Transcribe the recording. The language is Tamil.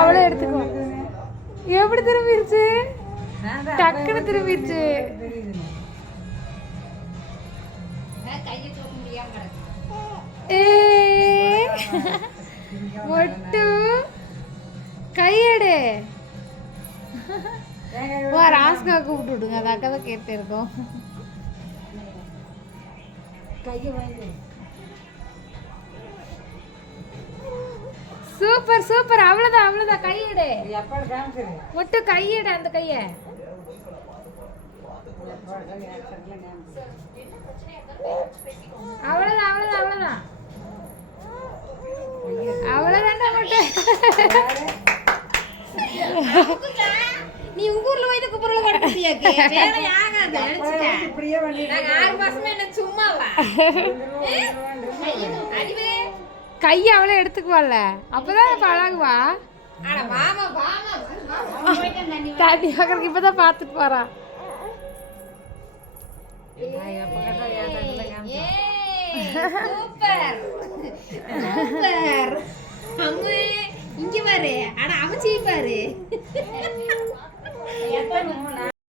அவளே எடுத்துக்கோ. எப்படி திரும்பிடுச்சு? டக்குன்னு திரும்பிடுச்சு. மொட்டு கையெடு. ராஸ்கா கூப்பிட்டு விடுங்க, அந்த அக்கா தான் கேட்டு இருக்கோம். Super super. அவ்வளவுதான் அவ்வளவுதான். கையெடு மொட்டு, கையெடு அந்த கைய. அவ்வளவுதான் அவ்வளவுதான் அவ்வளவுதான் அவ்வளவுதான் மொட்டு. நீ உங்க ஊர்ல போய் குப்புறல படுத்தியாக்கு வேலை ஆகாது. இப்படியே பண்ணிட்டாங்க 6 மாசமா. என்ன சும்மாவா? கைய அவளே எடுத்துக்குவாள்ல, அப்பதான் பழகுவா. தண்ணி வாங்கறதுக்கு இப்பதான் பாத்துட்டு போறா. Super super. அம்மா இங்க பாரு. அட அமைச்சி பாரு.